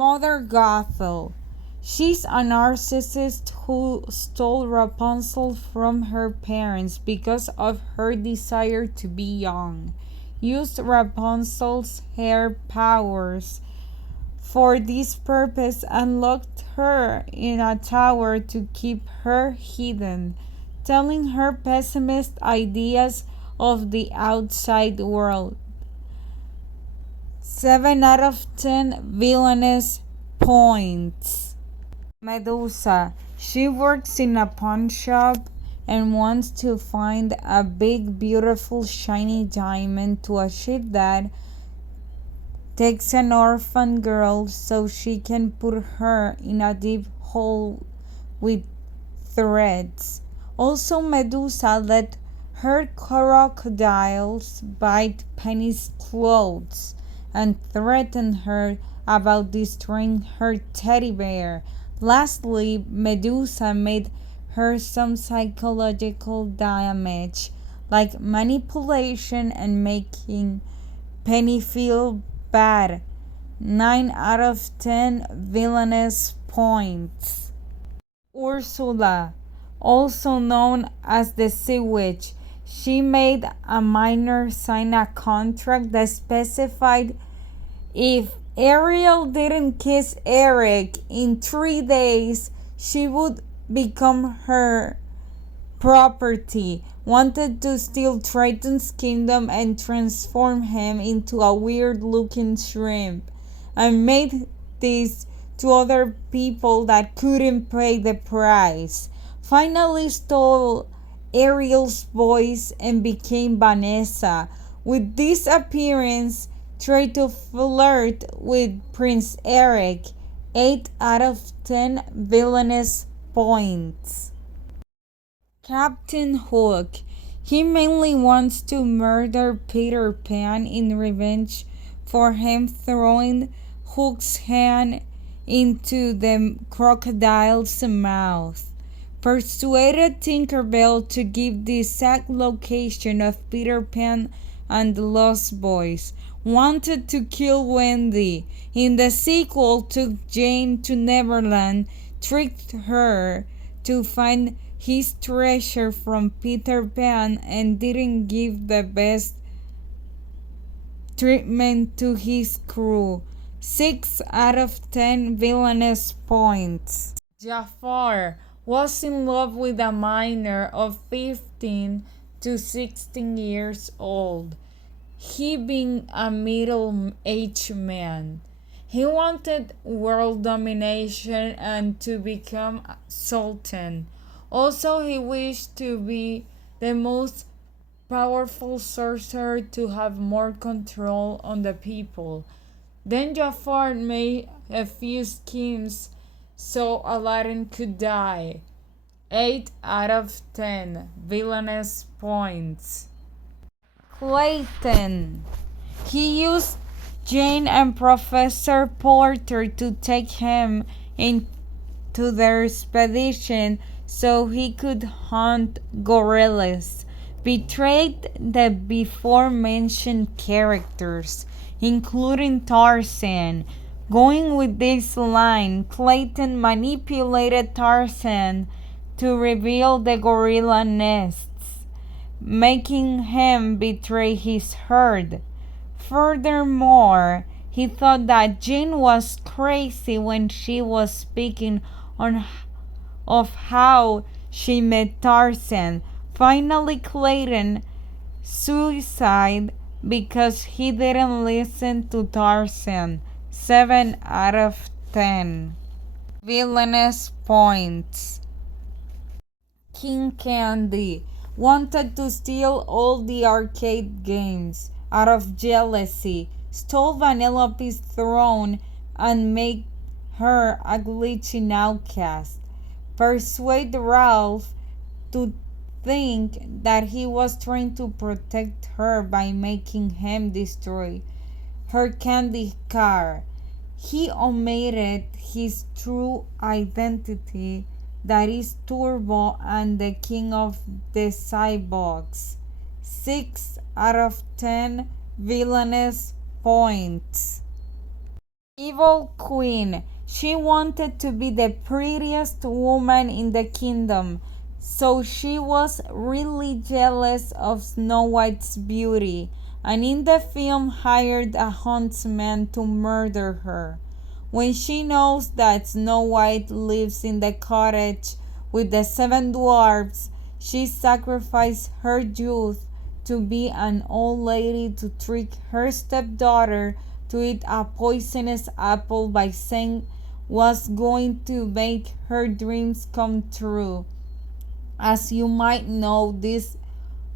Mother Gothel. She's a narcissist who stole Rapunzel from her parents because of her desire to be young. Used Rapunzel's hair powers for this purpose and locked her in a tower to keep her hidden, telling her pessimist ideas of the outside world. 7 out of 10 villainous points. Medusa. She works in a pawn shop and wants to find a big, beautiful, shiny diamond to achieve that. Takes an orphan girl so she can put her in a deep hole with threads. Also, Medusa let her crocodiles bite Penny's clothes and threaten her about destroying her teddy bear. Lastly, Medusa made her some psychological damage, like manipulation and making Penny feel bad. 9 out of 10 villainous points. Ursula, also known as the Sea Witch. She made a miner sign a contract that specified if Ariel didn't kiss Eric in 3 days, she would become her property. Wanted to steal Triton's kingdom and transform him into a weird looking shrimp, and made this to other people that couldn't pay the price. Finally stole Ariel's voice and became Vanessa. With this appearance, tried to flirt with Prince Eric. 8 out of 10 villainous points. Captain Hook. He mainly wants to murder Peter Pan in revenge for him throwing Hook's hand into the crocodile's mouth. Persuaded Tinkerbell to give the exact location of Peter Pan and the Lost Boys. Wanted to kill Wendy. In the sequel, took Jane to Neverland, tricked her to find his treasure from Peter Pan, and didn't give the best treatment to his crew. 6 out of 10 villainous points. Jafar was in love with a minor of 15 to 16 years old, he being a middle-aged man. He wanted world domination and to become sultan. Also, he wished to be the most powerful sorcerer to have more control on the people. Then Jafar made a few schemes so Aladdin could die. 8 out of 10 villainous points. Clayton. He used Jane and Professor Porter to take him into their expedition so he could hunt gorillas. Betrayed the before mentioned characters, including Tarzan. Going with this line, Clayton manipulated Tarzan to reveal the gorilla nests, making him betray his herd. Furthermore, he thought that Jane was crazy when she was speaking of how she met Tarzan. Finally, Clayton suicide because he didn't listen to Tarzan. 7 out of 10. Villainous points. King Candy wanted to steal all the arcade games out of jealousy, stole Vanellope's throne, and made her a glitching outcast. Persuade Ralph to think that he was trying to protect her by making him destroy her candy car. He omitted his true identity, that is Turbo and the king of the cyborgs. 6 out of 10 villainous points. Evil queen. She wanted to be the prettiest woman in the kingdom, so she was really jealous of Snow White's beauty, and in the film hired a huntsman to murder her. When she knows that Snow White lives in the cottage with the seven dwarfs, she sacrifices her youth to be an old lady to trick her stepdaughter to eat a poisonous apple by saying was going to make her dreams come true. As you might know, this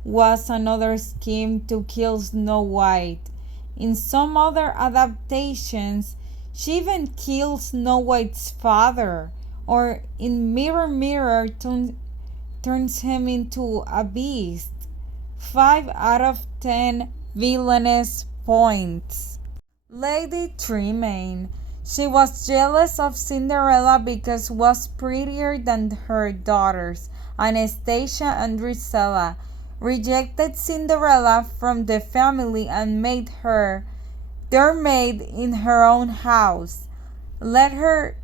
was another scheme to kill Snow White. In some other adaptations, she even kills Snow White's father, or in Mirror Mirror turns him into a beast. 5 out of 10 villainous points. Lady Tremaine. She was jealous of Cinderella because was prettier than her daughters, Anastasia and Drusilla. Rejected Cinderella from the family and made her their maid in her own house. Let her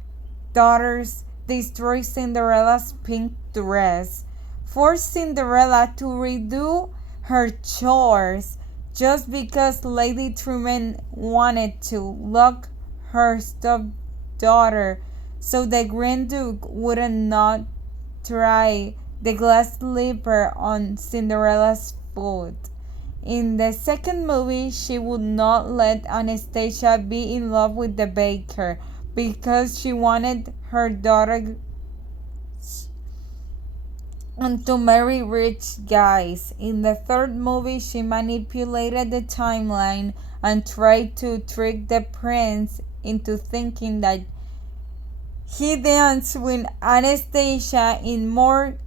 daughters destroy Cinderella's pink dress. Forced Cinderella to redo her chores just because Lady Tremaine wanted to lock her stepdaughter so the Grand Duke wouldn't not try the glass slipper on Cinderella's foot. In the second movie, she would not let Anastasia be in love with the baker because she wanted her daughter to marry rich guys. In the third movie, she manipulated the timeline and tried to trick the prince into thinking that he danced with Anastasia in more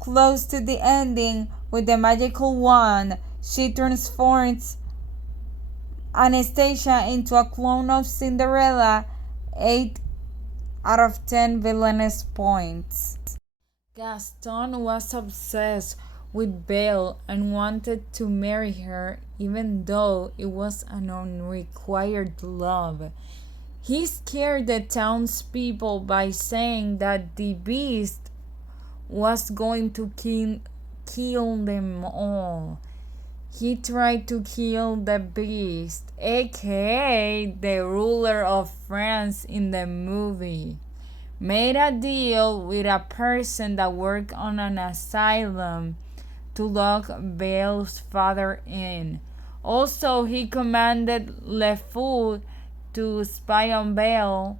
close to the ending with the magical wand. She transforms Anastasia into a clone of Cinderella. 8 out of 10 villainous points. Gaston was obsessed with Belle and wanted to marry her even though it was an unrequited love. He scared the townspeople by saying that the beast was going to kill them all. He tried to kill the beast, aka the ruler of France in the movie. Made a deal with a person that worked on an asylum to lock Belle's father in. Also, he commanded Le Fou to spy on Belle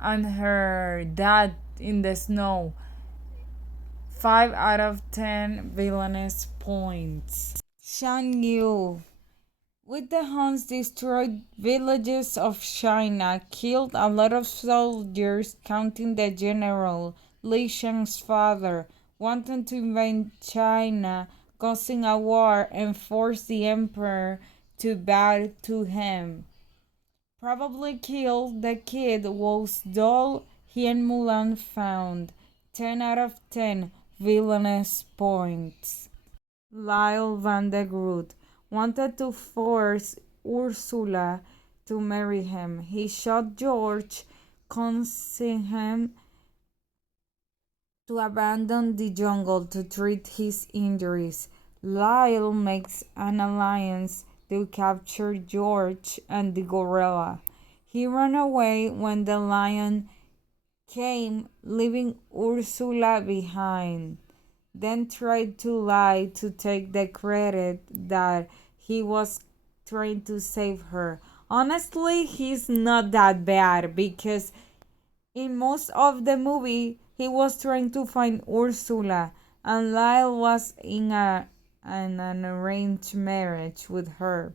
and her dad in the snow. 5 out of 10 villainous points. Shan Yu. With the Huns destroyed villages of China, killed a lot of soldiers, counting the general, Li Shang's father, wanted to invade China, causing a war and forced the emperor to bow to him. Probably killed the kid whose doll he and Mulan found. 10 out of 10 villainous points. Lyle van der Groot wanted to force Ursula to marry him. He shot George, causing him to abandon the jungle to treat his injuries. Lyle makes an alliance to capture George and the gorilla. He ran away when the lion came, leaving Ursula behind. Then tried to lie to take the credit that he was trying to save her. Honestly, he's not that bad because in most of the movie he was trying to find Ursula and Lyle was in an arranged marriage with her.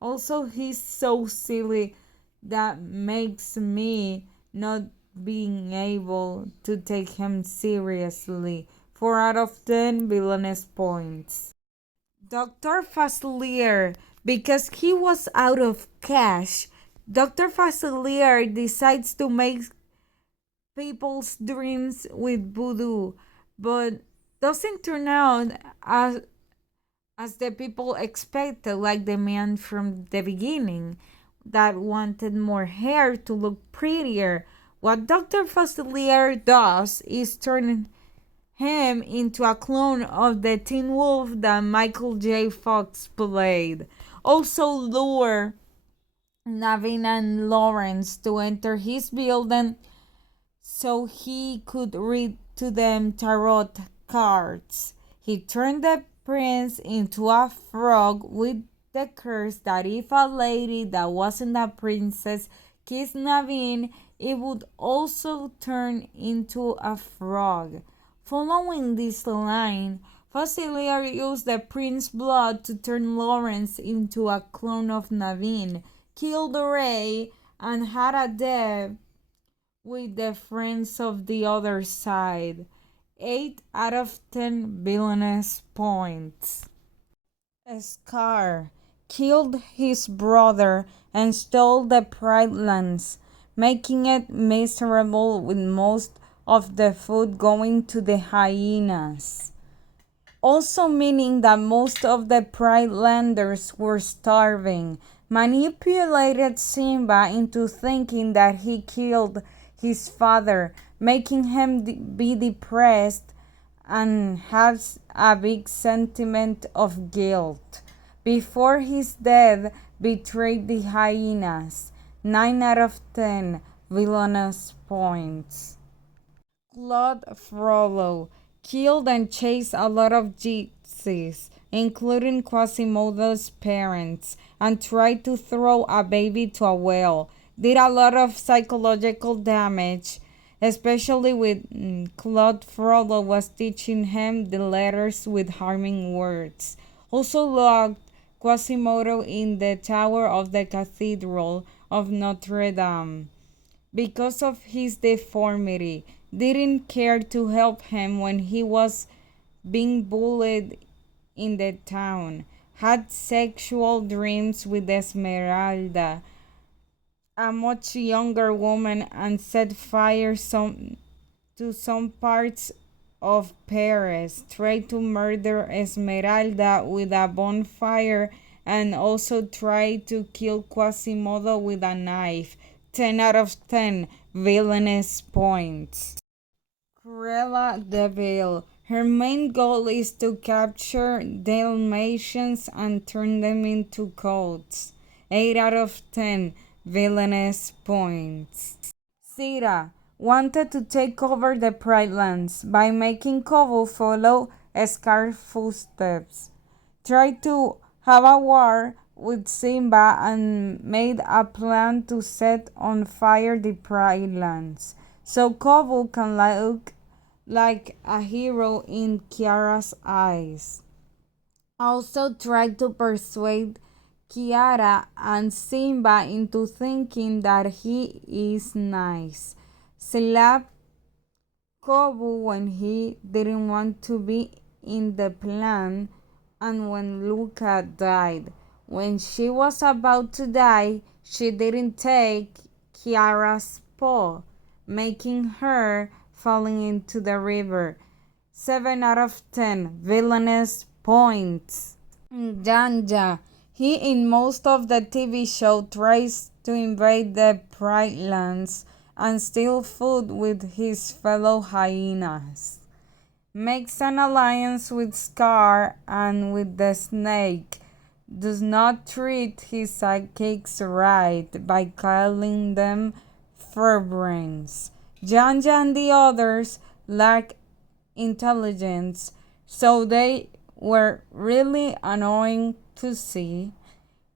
Also, he's so silly that makes me not being able to take him seriously. 4 out of 10 villainous points. Dr. Facilier, because he was out of cash, Dr. Facilier decides to make people's dreams with voodoo, but doesn't turn out as the people expected, like the man from the beginning. that wanted more hair to look prettier. What Dr. Facilier does is turn him into a clone of the Teen Wolf that Michael J. Fox played. Also lure Naveen and Lawrence to enter his building so he could read to them tarot cards. He turned the prince into a frog with the curse that if a lady that wasn't a princess kissed Naveen, it would also turn into a frog. Following this line, Facilier used the prince's blood to turn Lawrence into a clone of Naveen, killed Ray, and had a debt with the friends of the other side. 8 out of 10 villainous points. Scar killed his brother and stole the Pride Lands, making it miserable with most of the food going to the hyenas. Also meaning that most of the Pride Landers were starving, manipulated Simba into thinking that he killed his father, making him be depressed and has a big sentiment of guilt. Before his death, betrayed the hyenas. 9 out of 10 villainous points. Claude Frollo killed and chased a lot of gypsies, including Quasimodo's parents, and tried to throw a baby to a well. Did a lot of psychological damage, especially with Claude Frollo was teaching him the letters with harming words. Also locked Quasimodo in the tower of the Cathedral of Notre Dame because of his deformity. Didn't care to help him when he was being bullied in the town. Had sexual dreams with Esmeralda, a much younger woman, and set fire to some parts of Paris. Tried to murder Esmeralda with a bonfire and also tried to kill Quasimodo with a knife. 10 out of 10 villainous points. Cruella de Vil. Her main goal is to capture Dalmatians and turn them into goats. 8 out of 10 villainous points. Sita wanted to take over the Pride Lands by making Kovu follow Scar's footsteps. Tried to have a war with Simba and made a plan to set on fire the Pride Lands so Kovu can look like a hero in Kiara's eyes. Also tried to persuade Kiara and Simba into thinking that he is nice. Slapped Kovu when he didn't want to be in the plan and when Luca died. When she was about to die, she didn't take Kiara's paw, making her falling into the river. 7 out of 10 villainous points. Janja. He in most of the TV show tries to invade the Pride Lands and steal food with his fellow hyenas. Makes an alliance with Scar and with the snake. Does not treat his sidekicks right by calling them furbrains. Janja and the others lack intelligence, so they were really annoying to see.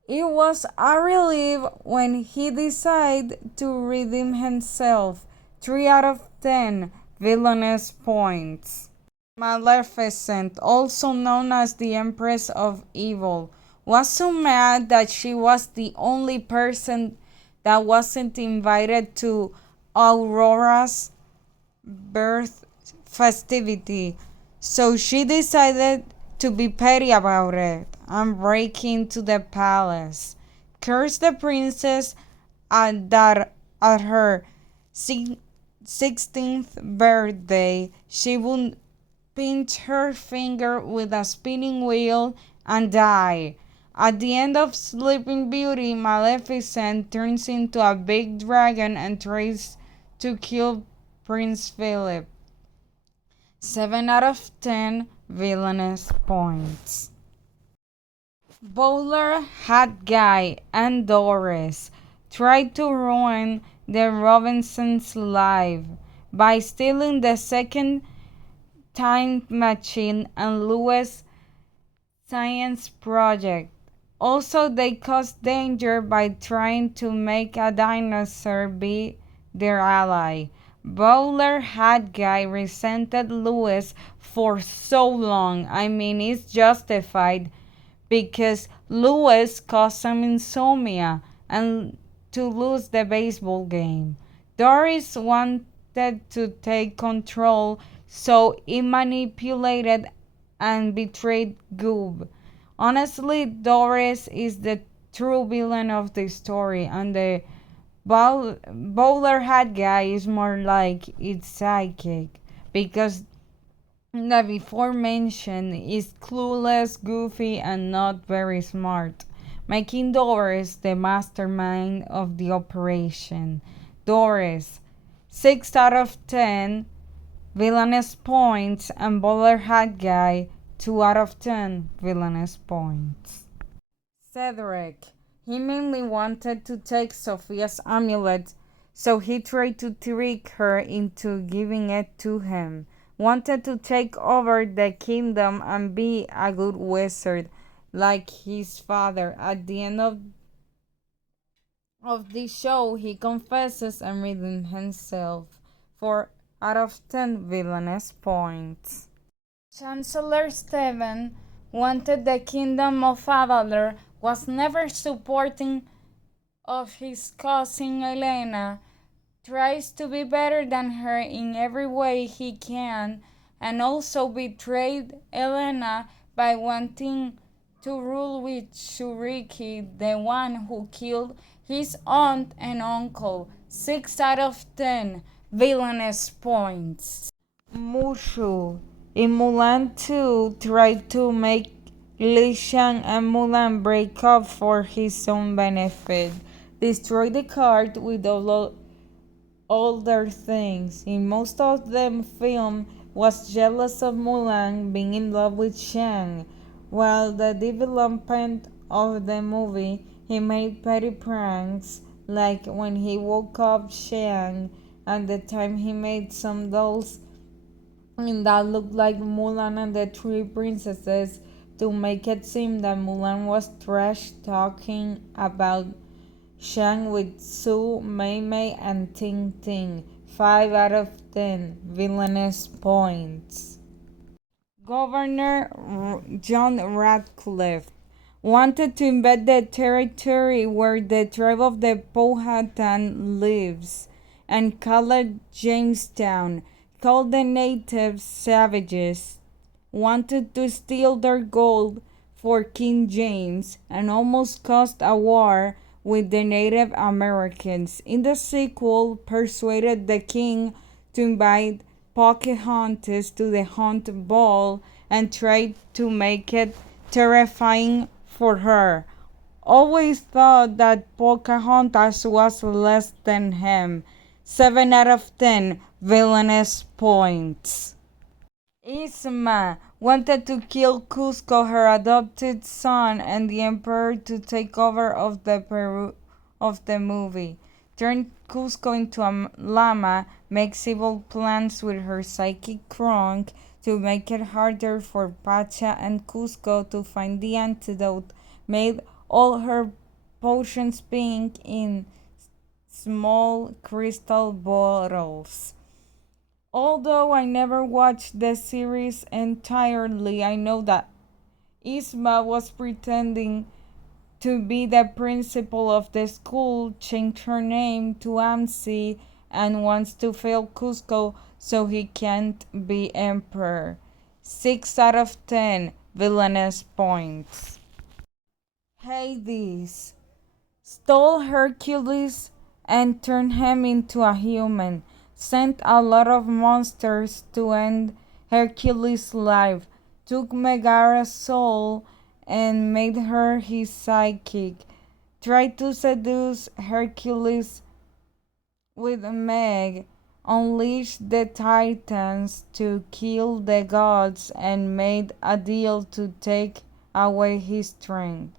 It was a relief when he decided to redeem himself. 3 out of 10 villainous points. Maleficent, also known as the Empress of Evil, was so mad that she was the only person that wasn't invited to Aurora's birth festivity. So she decided to be petty about it and break into the palace. Cursed the princess that at her 16th birthday she would pinch her finger with a spinning wheel and die. At the end of Sleeping Beauty, Maleficent turns into a big dragon and tries to kill Prince Philip. 7 out of 10 villainous points. Bowler Hat Guy and Doris tried to ruin the Robinsons' life by stealing the second time machine and Louis' science project. Also, they caused danger by trying to make a dinosaur be their ally. Bowler Hat Guy resented Louis for so long. I mean, it's justified because Louis caused some insomnia and to lose the baseball game. Doris wanted to take control, so he manipulated and betrayed Goob. Honestly, Doris is the true villain of the story, and the bowler hat guy is more like its sidekick because the before mentioned is clueless, goofy, and not very smart, making Doris the mastermind of the operation. Doris, 6 out of 10 villainous points, and bowler hat guy, 2 out of 10 villainous points. Cedric. He mainly wanted to take Sophia's amulet, so he tried to trick her into giving it to him. Wanted to take over the kingdom and be a good wizard like his father. At the end of the show, he confesses and redeems himself. 4 out of 10 villainous points. Chancellor Stephen wanted the kingdom of Avalor, was never supporting of his cousin Elena, tries to be better than her in every way he can, and also betrayed Elena by wanting to rule with Shuriki, the one who killed his aunt and uncle. 6 out of 10 villainous points. Mushu. In Mulan 2, tried to make Li Shang and Mulan break up for his own benefit. Destroyed the cart with all their things. In most of the film, was jealous of Mulan being in love with Shang. While the development of the movie, he made petty pranks, like when he woke up Shang, and the time he made some dolls that looked like Mulan and the three princesses to make it seem that Mulan was trash talking about Shang with Su, Mei Mei, and Ting Ting. 5 out of 10 villainous points. Governor John Radcliffe wanted to invade the territory where the tribe of the Powhatan lives and call it Jamestown. Called the natives savages, wanted to steal their gold for King James, and almost caused a war with the Native Americans. In the sequel, persuaded the king to invite Pocahontas to the hunt ball and tried to make it terrifying for her. Always thought that Pocahontas was less than him. 7 out of 10 villainous points. Isma wanted to kill Cusco, her adopted son, and the emperor to take over of the movie. Turned Cusco into a llama, makes evil plans with her psychic trunk to make it harder for Pacha and Cusco to find the antidote, made all her potions pink in small crystal bottles. Although I never watched the series entirely, I know that Isma was pretending to be the principal of the school, changed her name to Amsi, and wants to fail Cusco so he can't be emperor. 6 out of 10 villainous points. Hades stole Hercules and turned him into a human. Sent a lot of monsters to end Hercules' life. Took Megara's soul and made her his sidekick. Tried to seduce Hercules with Meg, unleashed the Titans to kill the gods, and made a deal to take away his strength.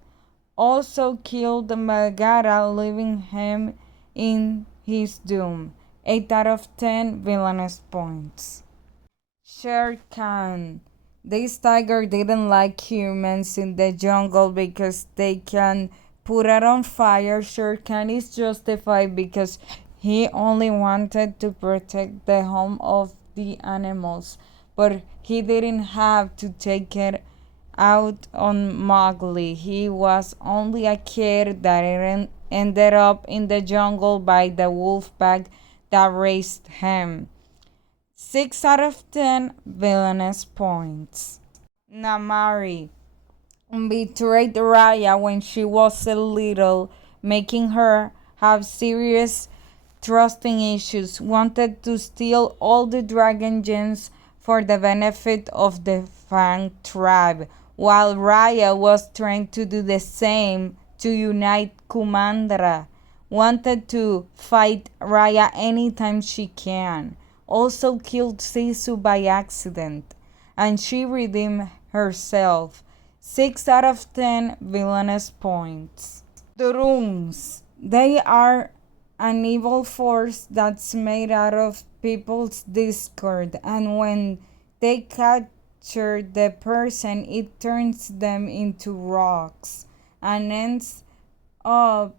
Also killed Megara, leaving him in his doom. 8 out of 10 villainous points. Shere Khan. This tiger didn't like humans in the jungle because they can put it on fire. Shere Khan is justified because he only wanted to protect the home of the animals, but he didn't have to take it out on Mowgli. He was only a kid that ended up in the jungle by the wolf pack that raised him. 6 out of 10 villainous points. Namari betrayed Raya when she was a little, making her have serious trusting issues. Wanted to steal all the dragon gems for the benefit of the Fang tribe, while Raya was trying to do the same to unite Kumandra. Wanted to fight Raya anytime she can. Also killed Sisu by accident, and she redeemed herself. 6 out of 10 villainous points. The Rungs. They are an evil force that's made out of people's discord, and when they capture the person, it turns them into rocks and ends up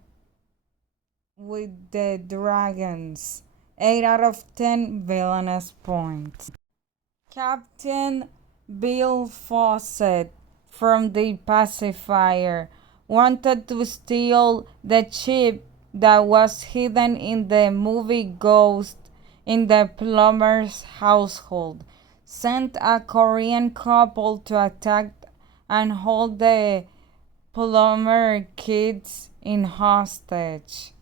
with the dragons. 8 out of 10 villainous points. Captain Bill Fawcett from the pacifier wanted to steal the chip that was hidden in the movie Ghost in the plumber's household. Sent a Korean couple to attack and hold the plumber kids in hostage.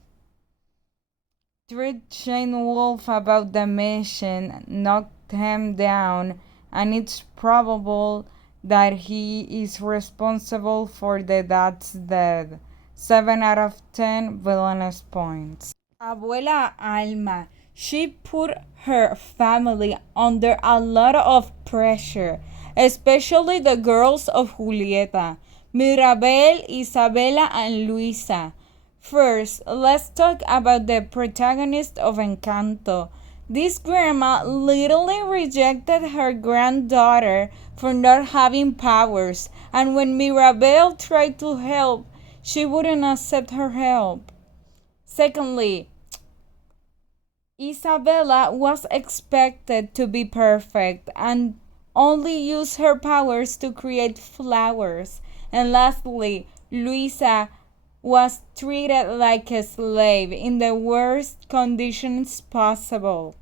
Treat Shane Wolf about the mission, knocked him down, and it's probable that he is responsible for the dad's death. 7 out of 10 villainous points. Abuela Alma. She put her family under a lot of pressure, especially the girls of Julieta, Mirabel, Isabela, and Luisa. First, let's talk about the protagonist of Encanto. This grandma literally rejected her granddaughter for not having powers, and when Mirabel tried to help, she wouldn't accept her help. Secondly, Isabella was expected to be perfect and only use her powers to create flowers. And lastly, Luisa was treated like a slave in the worst conditions possible.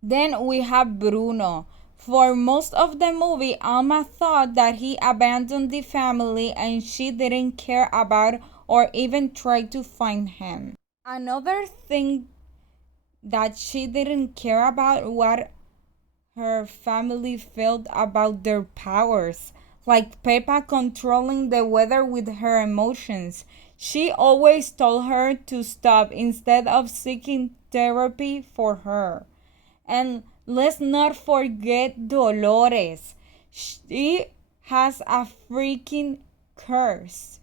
Then we have Bruno. For most of the movie, Alma thought that he abandoned the family and she didn't care about or even try to find him. Another thing that she didn't care about what her family felt about their powers, like Peppa controlling the weather with her emotions. She always told her to stop instead of seeking therapy for her. And let's not forget Dolores. She has a freaking curse.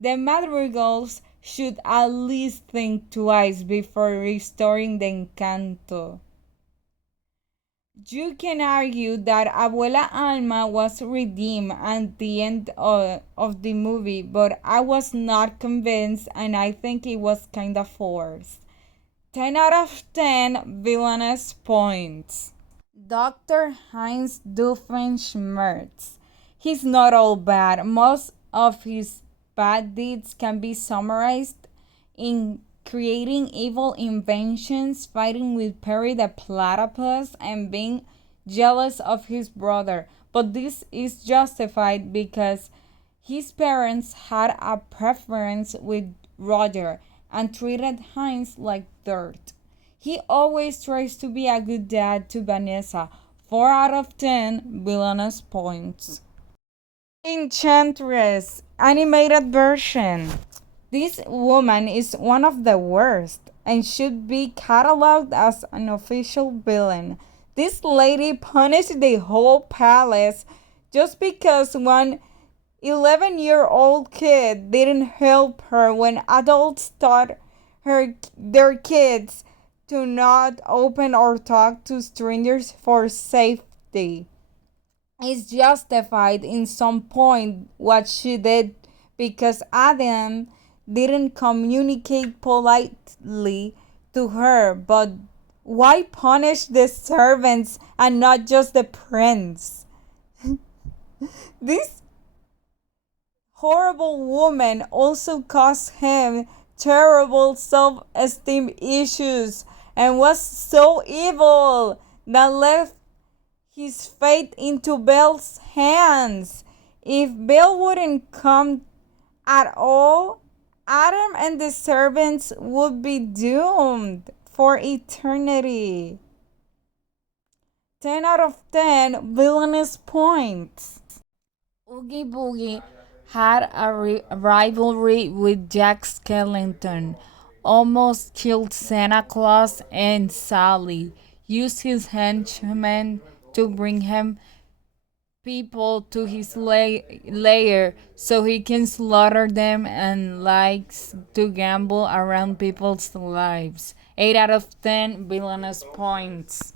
The Madrigals should at least think twice before restoring the Encanto. You can argue that Abuela Alma was redeemed at the end of the movie, but I was not convinced and I think it was kinda forced. 10 out of 10 villainous points. Dr. Heinz Doofenshmirtz. He's not all bad. Most of his bad deeds can be summarized in creating evil inventions, fighting with Perry the platypus, and being jealous of his brother. But this is justified because his parents had a preference with Roger and treated Heinz like dirt. He always tries to be a good dad to Vanessa. 4 out of 10 villainous points. Enchantress animated version. This woman is one of the worst and should be cataloged as an official villain. This lady punished the whole palace just because one 11-year-old kid didn't help her when adults taught their kids to not open or talk to strangers for safety. It's justified in some point what she did because Adam didn't communicate politely to her, but why punish the servants and not just the prince? This horrible woman also caused him terrible self esteem issues and was so evil that left his fate into Bell's hands. If Bell wouldn't come at all, Adam and the servants would be doomed for eternity. 10 out of 10 villainous points. Oogie Boogie had a rivalry with Jack Skellington, almost killed Santa Claus and Sally, used his henchmen to bring him people to his lair so he can slaughter them, and likes to gamble around people's lives. 8 out of 10 villainous points.